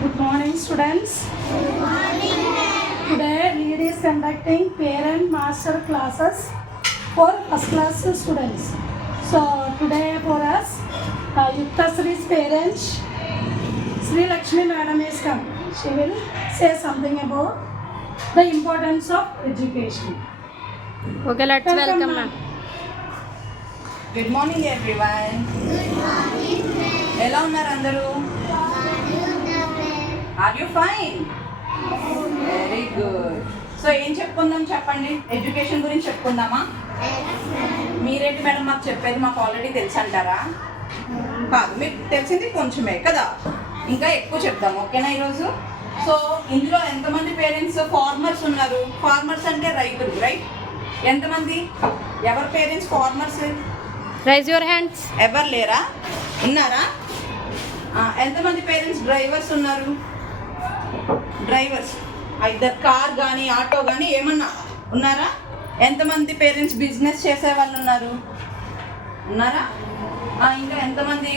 Good morning, students. Good morning. Today, Lead is conducting parent master classes for first class students. So, today for us, Yukta Sri's parents, Sri Lakshmi Madam is come. She will say something about the importance of education. Okay, let's welcome ma'am. Good morning everyone. ఎలా ఉన్నారు అందరూ? Are you fine? Very good. So ఏం చెప్పుకుందాం చెప్పండి? Education గురించి చెప్పుకుందామా? మీరేంటి madam మాకు చెప్పేది మాకు ఆల్రెడీ తెలుసు అంటారా? కాదు, మీకు తెలిసింది కొంచెమే కదా, ఇంకా ఎక్కువ చెప్దాం. ఓకేనా ఈరోజు? సో ఇందులో ఎంతమంది పేరెంట్స్ ఫార్మర్స్ ఉన్నారు? ఫార్మర్స్ అంటే రైతులు, రైట్? ఎంతమంది? ఎవరి parents farmers? Raise your hands. ఎవరు లేరా? ఉన్నారా? ఎంతమంది పేరెంట్స్ డ్రైవర్స్ ఉన్నారు? డ్రైవర్స్ ఐదర్ కార్ కానీ ఆటో కానీ ఏమన్నా ఉన్నారా? ఎంతమంది పేరెంట్స్ బిజినెస్ చేసే వాళ్ళు ఉన్నారు? ఉన్నారా? ఇంకా ఎంతమంది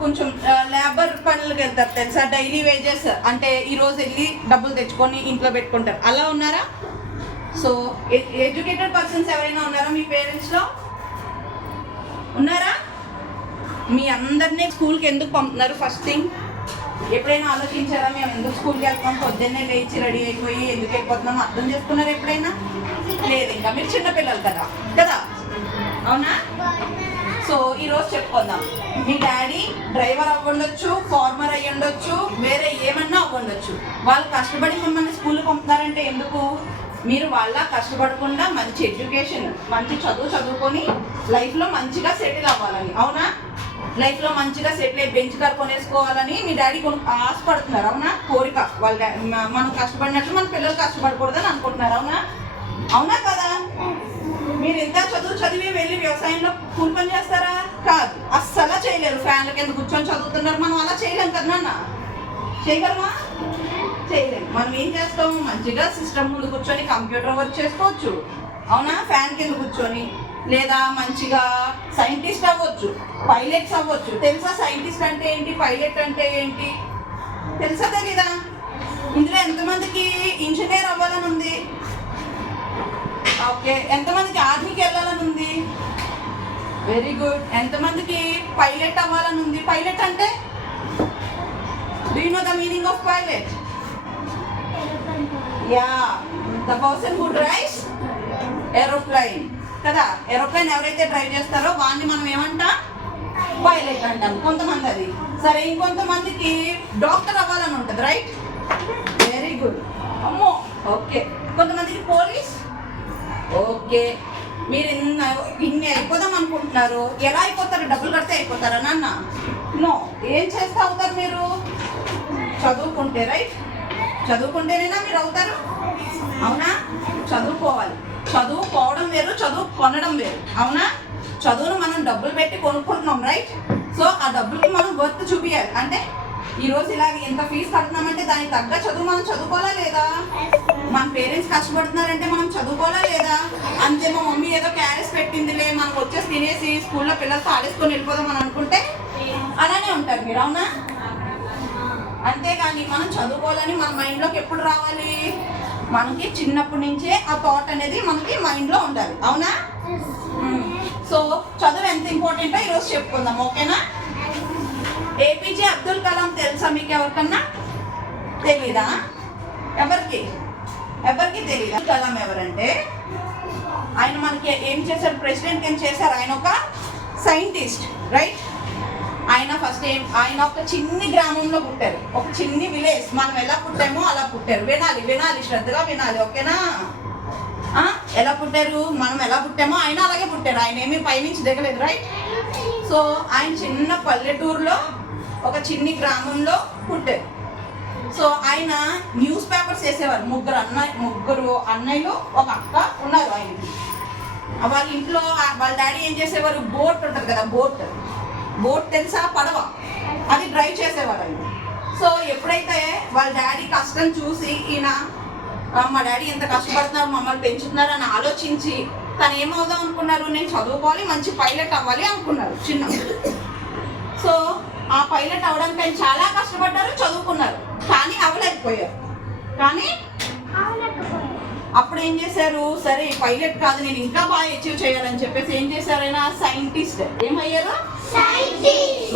కొంచెం లేబర్ పనులకు వెళ్తారు తెలుసా? డైలీ వేజెస్ అంటే ఈరోజు వెళ్ళి డబ్బులు తెచ్చుకొని ఇంట్లో పెట్టుకుంటారు, అలా ఉన్నారా? సో ఎడ్యుకేటెడ్ పర్సన్స్ ఎవరైనా ఉన్నారా మీ పేరెంట్స్లో? ఉన్నారా? మీ అందరినీ స్కూల్కి ఎందుకు పంపుతున్నారు? ఫస్ట్ థింగ్ ఎప్పుడైనా ఆలోచించారా? మేము ఎందుకు స్కూల్కి వెళ్తాం? పొద్దున్నే లేచి రెడీ అయిపోయి ఎందుకు వెళ్ళిపోతున్నాం అర్థం చేసుకున్నారు ఎప్పుడైనా? లేదు, ఇంకా మీరు చిన్నపిల్లలు కదా కదా, అవునా? సో ఈరోజు చెప్పుకుందాం. మీ డాడీ డ్రైవర్ అవ్వండొచ్చు, ఫార్మర్ అయ్యి ఉండొచ్చు, వేరే ఏమన్నా అవ్వండొచ్చు. వాళ్ళు కష్టపడి మిమ్మల్ని స్కూల్కి పంపుతారంటే ఎందుకు? మీరు వాళ్ళ కష్టపడకుండా మంచి ఎడ్యుకేషన్, మంచి చదువుకొని లైఫ్లో మంచిగా సెటిల్ అవ్వాలని, అవునా? లైఫ్లో మంచిగా సెటిల్ అయ్యి బెంచ్ కార్ కొనేసుకోవాలని మీ డాడీ ఆశపడుతున్నారు, అవునా? కోరిక. వాళ్ళ మనం కష్టపడినట్లు మన పిల్లలు కష్టపడకూడదని అనుకుంటున్నారు, అవునా? అవునా కదా? మీరు ఎంత చదివి వెళ్ళి వ్యవసాయంలో కూలి పని చేస్తారా? కాదు, అస్సలు చేయలేరు. ఫ్యాన్ల కింద కూర్చొని చదువుతున్నారు. మనం అలా చేయలేం కదా నాన్న? చేయగలమా? చేయలేము. మనం ఏం చేస్తాం? మంచిగా సిస్టమ్ ముందు కూర్చొని కంప్యూటర్ వర్క్ చేసుకోవచ్చు, అవునా? ఫ్యాన్ కింద కూర్చొని. లేదా మంచిగా సైంటిస్ట్ అవ్వచ్చు, పైలట్స్ అవ్వచ్చు. తెలుసా సైంటిస్ట్ అంటే ఏంటి, పైలట్ అంటే ఏంటి? తెలుసా తెలీదా? ఇందులో ఎంతమందికి ఇంజనీర్ అవ్వాలని ఉంది? ఓకే. ఎంతమందికి ఆర్మీకి వెళ్ళాలని ఉంది? Very good. ఎంతమందికి పైలట్ అవ్వాలని ఉంది? పైలట్ అంటే do you know the meaning of pilot? Yeah, the person who drives aeroplane కదా. ఏరోప్లేన్ ఎవరైతే డ్రైవ్ చేస్తారో వాడిని మనం ఏమంటాం? పైలట్ అంటాం. కొంతమంది అది సరే. ఇంకొంతమందికి డాక్టర్ అవ్వాలని ఉంటుంది, రైట్? Very good. అమ్మో, ఓకే. కొంతమందికి పోలీస్. ఓకే. మీరు ఇన్ని అయిపోదాం అనుకుంటున్నారు. ఎలా అయిపోతారు? డబ్బులు కడితే అయిపోతారా నాన్న? నో. ఏం చేస్తే అవుతారు మీరు? చదువుకుంటే, రైట్? చదువుకుంటేనేనా మీరు అవుతారు, అవునా? చదువుకోవాలి. చదువుకోవడం వేరు, చదువు కొనడం వేరు, అవునా? చదువును మనం డబ్బులు పెట్టి కొనుక్కుంటున్నాం, రైట్? సో ఆ డబ్బులకి మనం వర్త్ చూపించాలి. అంటే ఈరోజు ఇలాగ ఎంత ఫీజు కడుతున్నామంటే దానికి తగ్గ చదువు మనం చదువుకోవాలా లేదా? మన పేరెంట్స్ కష్టపడుతున్నారంటే మనం చదువుకోవాలా లేదా? అంతే, మా మమ్మీ ఏదో క్యారెస్ పెట్టిందిలే మనం వచ్చేసి తినేసి స్కూల్లో పిల్లలతో ఆడేసుకొని వెళ్ళిపోదాం అని అనుకుంటే అలానే ఉంటారు మీరు, అవునా? అంతేగాని మనం చదువుకోవాలని మన మైండ్లోకి ఎప్పుడు రావాలి? మనకి చిన్నప్పటి నుంచే ఆ థాట్ అనేది మనకి మైండ్లో ఉండాలి, అవునా? సో చదువు ఎంత ఇంపార్టెంటో ఈరోజు చెప్పుకుందాం, ఓకేనా? ఏపీజే అబ్దుల్ కలాం తెలుసా మీకు ఎవరికన్నా? తెలీదా? ఎవరికి తెలీదా? కలాం ఎవరంటే ఆయన మనకి ఏం చేశారు? ప్రెసిడెంట్ ఏం చేశారు? ఆయన ఒక సైంటిస్ట్, రైట్? ఆయన ఫస్ట్ ఆయన ఒక చిన్ని గ్రామంలో పుట్టారు, ఒక చిన్ని విలేజ్. మనం ఎలా పుట్టామో అలా పుట్టారు. వినాలి, శ్రద్ధగా వినాలి, ఓకేనా? ఎలా పుట్టారు? మనం ఎలా పుట్టామో ఆయన అలాగే పుట్టారు. ఆయన ఏమీ పైనుంచి దిగలేదు, రైట్? సో ఆయన చిన్న పల్లెటూరులో ఒక చిన్ని గ్రామంలో పుట్టారు. సో ఆయన న్యూస్ పేపర్స్ వేసేవారు. ముగ్గురు అన్నయ్యలు, ఒక అక్క ఉన్నారు ఆయనకి. వాళ్ళ ఇంట్లో వాళ్ళ డాడీ ఏం చేసేవారు? బోట్ ఉంటుంది కదా, బోట్ తెలుసా? పడవ. అది డ్రైవ్ చేసేవారు ఆయన. సో ఎప్పుడైతే వాళ్ళ డాడీ కష్టం చూసి ఈయన మా డాడీ ఎంత కష్టపడుతున్నారు, మమ్మల్ని పెంచుతున్నారు అని ఆలోచించి తను ఏమవుదాం అనుకున్నారు? నేను చదువుకోవాలి, మంచి పైలట్ అవ్వాలి అనుకున్నారు చిన్న. సో ఆ పైలట్ అవడానికి ఆయన చాలా కష్టపడ్డారు, చదువుకున్నారు. కానీ అవ్వలేకపోయారు. కానీ అప్పుడు ఏం చేశారు, సరే పైలట్ కాదు నేను ఇంకా బాగా అచీవ్ చేయాలని చెప్పేసి ఏం చేశారు, ఆయన సైంటిస్ట్. ఏమయ్యారు?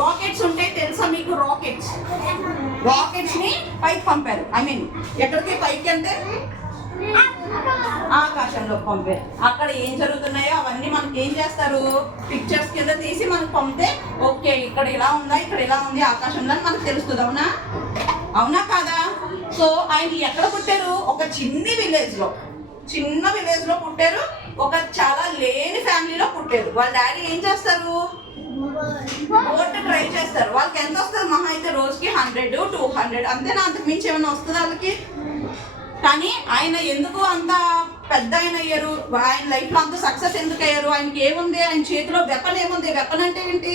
రాకెట్స్ ఉంటాయి తెలుసా మీకు? రాకెట్స్ ని పైకి పంపారు. ఐ మీన్ ఎక్కడికి? పైకి అంటే ఆకాశంలో పంపారు. అక్కడ ఏం జరుగుతున్నాయో అవన్నీ మనకి ఏం చేస్తారు, పిక్చర్స్ కింద తీసి మనకు పంపితే ఓకే ఇక్కడ ఇలా ఉందా, ఇక్కడ ఇలా ఉంది ఆకాశంలో అని మనకు తెలుస్తుంది. అవునా? అవునా కాదా? సో ఆయన ఎక్కడ పుట్టారు? ఒక చిన్న విలేజ్ లో పుట్టారు. ఒక చాలా లేని ఫ్యామిలీలో పుట్టారు. వాళ్ళ డాడీ ఏం చేస్తారు, బోట్ డ్రైవ్ చేస్తారు. వాళ్ళకి ఎంత వస్తుంది? మహా అయితే రోజుకి 100-200 అంతేనా, అంతకు మించి ఏమైనా వస్తుంది వాళ్ళకి? కానీ ఆయన ఎందుకు అంత పెద్ద ఆయన అయ్యారు, ఆయన లైఫ్లో అంత సక్సెస్ ఎందుకు అయ్యారు? ఆయనకి ఏముంది? ఆయన చేతిలో వెపన్ ఏముంది? వెపన్ అంటే ఏంటి?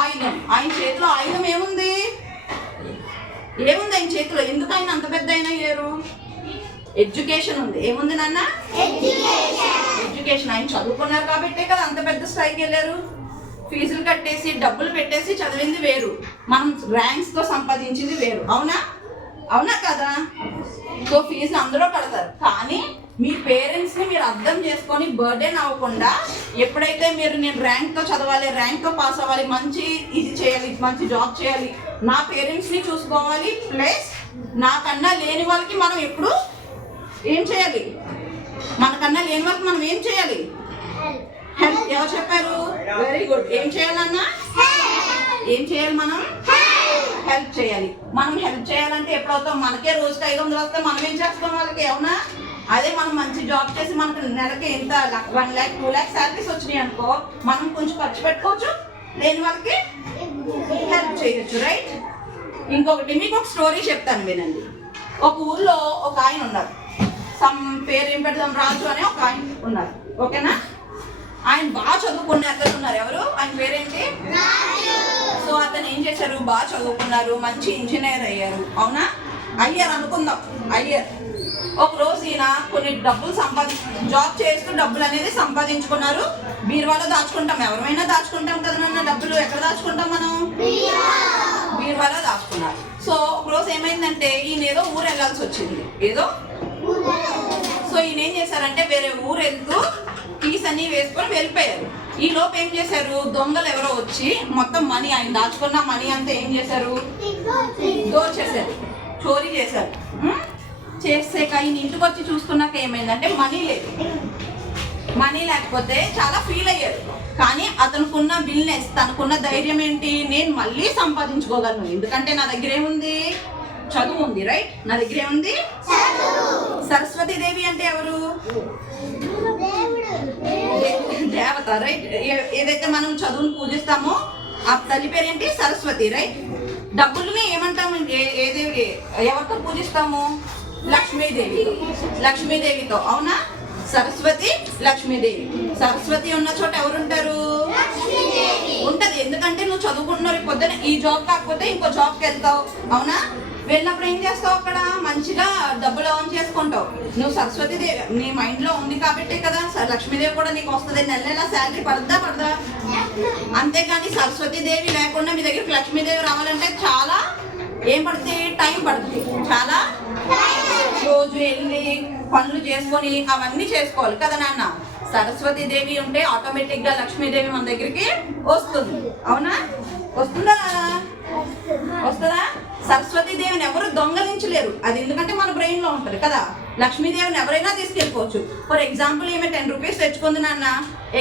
ఆయుధం. ఆయన చేతిలో ఆయుధం ఏముంది? ఆయన చేతిలో? ఎందుకు ఆయన అంత పెద్ద ఆయన అయ్యారు? ఎడ్యుకేషన్ ఉంది. ఏముంది నాన్న? ఎడ్యుకేషన్. ఆయన చదువుకున్నారు కాబట్టే కదా అంత పెద్ద స్థాయికి వెళ్ళారు. ఫీజులు కట్టేసి డబ్బులు పెట్టేసి చదివింది వేరు, మనం ర్యాంక్స్తో సంపాదించింది వేరు. అవునా కదా? సో ఫీజులు అందరూ కడతారు. కానీ మీ పేరెంట్స్ని మీరు అర్థం చేసుకొని బర్డెన్ అవ్వకుండా, ఎప్పుడైతే మీరు నేను ర్యాంక్తో చదవాలి, ర్యాంక్తో పాస్ అవ్వాలి, మంచి ఇది చేయాలి, మంచి జాబ్ చేయాలి, నా పేరెంట్స్ని చూసుకోవాలి, ప్లస్ నాకన్నా లేని వాళ్ళకి మనం ఎప్పుడు ఏం చేయాలి? మనకన్నా లేని వాళ్ళకి మనం ఏం చేయాలి? హెల్ప్. ఎవరు చెప్పారు? Very good. ఏం చేయాలన్నా? ఏం చేయాలి? మనం హెల్ప్ చేయాలి. మనం హెల్ప్ చేయాలంటే ఎప్పుడవుతాం? మనకే రోజుకి 500 వస్తే మనం ఏం చేస్తాం వాళ్ళకి? అవునా? అదే మనం మంచి జాబ్ చేసి మనకు నెలకి ఎంత 1 lakh 2 lakh శాలరీస్ వచ్చినాయి అనుకో, మనం కొంచెం ఖర్చు పెట్టుకోవచ్చు, లేని వాళ్ళకి హెల్ప్ చేయొచ్చు. రైట్? ఇంకొకటి మీకు ఒక స్టోరీ చెప్తాను, వినండి. ఒక ఊర్లో ఒక ఆయన ఉన్నారు. పేరు ఏం పెడతాం, రాజు అనే ఒక ఆయన ఉన్నారు. ఓకేనా? ఆయన బాగా చదువుకున్న అతను ఉన్నారు. ఎవరు? ఆయన పేరేంటి? సో అతను ఏం చేశారు, బాగా చదువుకున్నారు, మంచి ఇంజనీర్ అయ్యారు. అవునా? అయ్యారు అనుకుందాం. అయ్యారు. ఒక రోజు ఈయన కొన్ని డబ్బులు జాబ్ చేస్తూ డబ్బులు అనేది సంపాదించుకున్నారు. బీరువాలో దాచుకుంటాం, ఎవరైనా దాచుకుంటాం కదా నాన్న డబ్బులు. ఎక్కడ దాచుకుంటాం మనం? బీరువాలో దాచుకున్నారు. సో ఒక రోజు ఏమైందంటే ఈయన ఏదో ఊరు వెళ్ళాల్సి వచ్చింది. సో ఈయన ఏం చేశారంటే వేరే ఊరు వెళ్తూ కీస్ అన్ని వేసుకొని వెళ్ళిపోయారు. ఈ లోపు ఏం చేశారు, దొంగలు ఎవరో వచ్చి మొత్తం మనీ, ఆయన దాచుకున్న మనీ అంతా ఏం చేశారు, దోచేశారు, చోరీ చేశారు. చేసాక ఆయన ఇంటికి వచ్చి చూసుకున్నాక ఏమైందంటే మనీ లేదు. మనీ లేకపోతే చాలా ఫీల్ అయ్యారు. కానీ అతనుకున్న బిల్నెస్, తనకున్న ధైర్యం ఏంటి, నేను మళ్ళీ సంపాదించుకోగలను, ఎందుకంటే నా దగ్గర ఏముంది, చదువు ఉంది. రైట్? నా దగ్గర ఏముంది? సరస్వతి దేవి అంటే ఎవరు? దేవత. రైట్? ఏదైతే మనం చదువును పూజిస్తామో ఆ తల్లి పేరేంటి? సరస్వతి. రైట్? డబ్బుల్ని ఏమంటాము, ఏదేవి ఎవరితో పూజిస్తాము? లక్ష్మీదేవితో. అవునా? సరస్వతి, లక్ష్మీదేవి. సరస్వతి ఉన్న చోట ఎవరుంటారు? ఉంటది. ఎందుకంటే నువ్వు చదువుకుంటున్నావు, పొద్దున ఈ జాబ్ కాకపోతే ఇంకో జాబ్కి వెళ్తావు. అవునా? వెళ్ళినప్పుడు ఏం చేస్తావు, అక్కడ మంచిగా డబ్బులు ఆన్ చేసుకుంటావు. నువ్వు సరస్వతీదేవి నీ మైండ్లో ఉంది కాబట్టే కదా లక్ష్మీదేవి కూడా నీకు వస్తుంది. నెల శాలరీ పడదా? అంతేగాని సరస్వతీదేవి లేకుండా మీ దగ్గరికి లక్ష్మీదేవి రావాలంటే చాలా ఏం పడుతుంది, టైం పడుతుంది. చాలా రోజు వెళ్ళి పనులు చేసుకొని అవన్నీ చేసుకోవాలి కదా నాన్న. సరస్వతీదేవి ఉంటే ఆటోమేటిక్గా లక్ష్మీదేవి మన దగ్గరికి వస్తుంది. అవునా? వస్తుందా నాన్న? వస్తుందా? సరస్వతీదేవిని ఎవరు దొంగలించలేరు. అది ఎందుకంటే మన బ్రెయిన్లో ఉంటుంది కదా. లక్ష్మీదేవిని ఎవరైనా తీసుకెళ్ళిపోవచ్చు. ఫర్ ఎగ్జాంపుల్ ఈమె 10 రూపీస్ తెచ్చుకుంది నాన్న.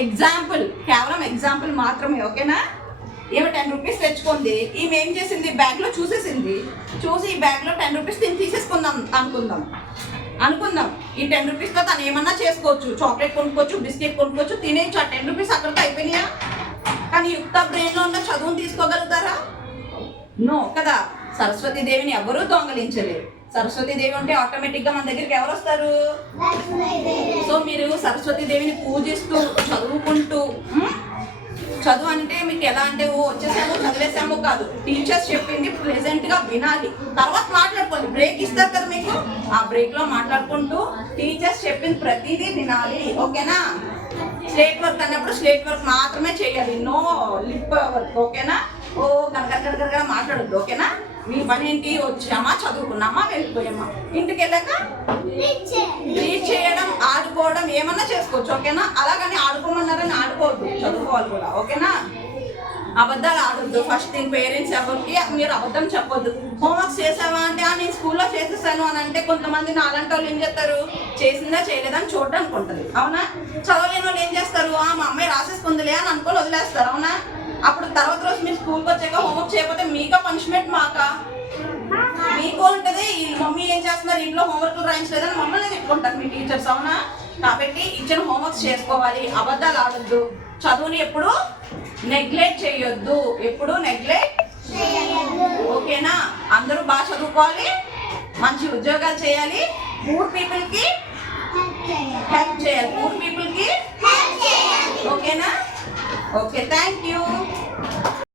ఎగ్జాంపుల్, కేవలం ఎగ్జాంపుల్ మాత్రమే. ఓకేనా? ఈమె 10 రూపీస్ తెచ్చుకుంది. ఈమె ఏం చేసింది, బ్యాగ్లో చూసేసింది. చూసి ఈ బ్యాగ్లో 10 రూపీస్ తీసేసుకుందాం అనుకుందాం. ఈ 10 రూపీస్తో తను ఏమన్నా చేసుకోవచ్చు. చాక్లెట్ కొనుక్కోవచ్చు, బిస్కెట్ కొనుక్కోవచ్చు, తినేయచ్చు. ఆ 10 రూపీస్ అక్కడితో అయిపోయినాయా? కానీ యుక్త బ్రెయిన్లో ఉన్న చదువును తీసుకోగలుగుతారా? నో కదా. సరస్వతీదేవిని ఎవరూ దొంగలించలేరు. సరస్వతీదేవి ఉంటే ఆటోమేటిక్గా మన దగ్గరికి ఎవరు వస్తారు? సో మీరు సరస్వతీదేవిని పూజిస్తూ చదువుకుంటూ, చదువు అంటే మీకు ఎలా అంటే వచ్చేసాము చదివేసాము కాదు, టీచర్స్ చెప్పింది ప్రెజెంట్గా వినాలి. తర్వాత మాట్లాడుకోండి, బ్రేక్ ఇస్తారు కదా మీకు, ఆ బ్రేక్లో మాట్లాడుకుంటూ టీచర్స్ చెప్పింది ప్రతిదీ వినాలి. ఓకేనా? స్లేట్ వర్క్ అన్నప్పుడు స్లేట్ వర్క్ మాత్రమే చేయాలి, నో లిప్ వర్క్. ఓకేనా? కనకరగా మాట్లాడద్దు. ఓకేనా? మీ పని ఏంటి? వచ్చామా, చదువుకున్నామా, వెళ్ళిపోయామా. ఇంటికి వెళ్ళాక రీడ్ చేయడం, ఆడుకోవడం ఏమన్నా చేసుకోవచ్చు. ఓకేనా? అలాగని ఆడుకోమన్నారని ఆడుకోవద్దు, చదువుకోవాలి కూడా. ఓకేనా? అబద్ధాలు ఆడొద్దు. ఫస్ట్ థింగ్, పేరెంట్స్ ఎవరికి మీరు అబద్ధం చెప్పొద్దు. హోంవర్క్స్ చేసావా అంటే నేను స్కూల్లో చేసేసాను అని అంటే కొంతమంది నాలంటి వాళ్ళు ఏం చేస్తారు, చేసిందా చేయలేదా అని చూడడానికి ఉంటుంది. అవునా? చదవలేని వాళ్ళు ఏం చేస్తారు, మా అమ్మాయి రాసేసుకుందిలే అని అనుకొని వదిలేస్తారు. అవునా? అప్పుడు తర్వాత రోజు మీరు స్కూల్కి వచ్చాక హోంవర్క్ చేయకపోతే మీకా పనిష్మెంట్ మాకా? మీకు ఉంటుంది, ఈ మమ్మీ ఏం చేస్తున్నారు ఇంట్లో హోంవర్క్లు రాయించలేదని మమ్మల్ని తిట్టుకుంటారు మీ టీచర్స్. అవునా? కాబట్టి ఇచ్చిన హోంవర్క్స్ చేసుకోవాలి, అబద్ధాలు ఆడొద్దు, చదువుని ఎప్పుడు నెగ్లెక్ట్ చేయొద్దు, ఎప్పుడు నెగ్లెక్ట్. ఓకేనా? అందరూ బాగా చదువుకోవాలి, మంచి ఉద్యోగాలు చేయాలి, పూర్ పీపుల్కి హెల్ప్ చేయాలి, పూర్ పీపుల్కి. ఓకేనా? Okay, thank you.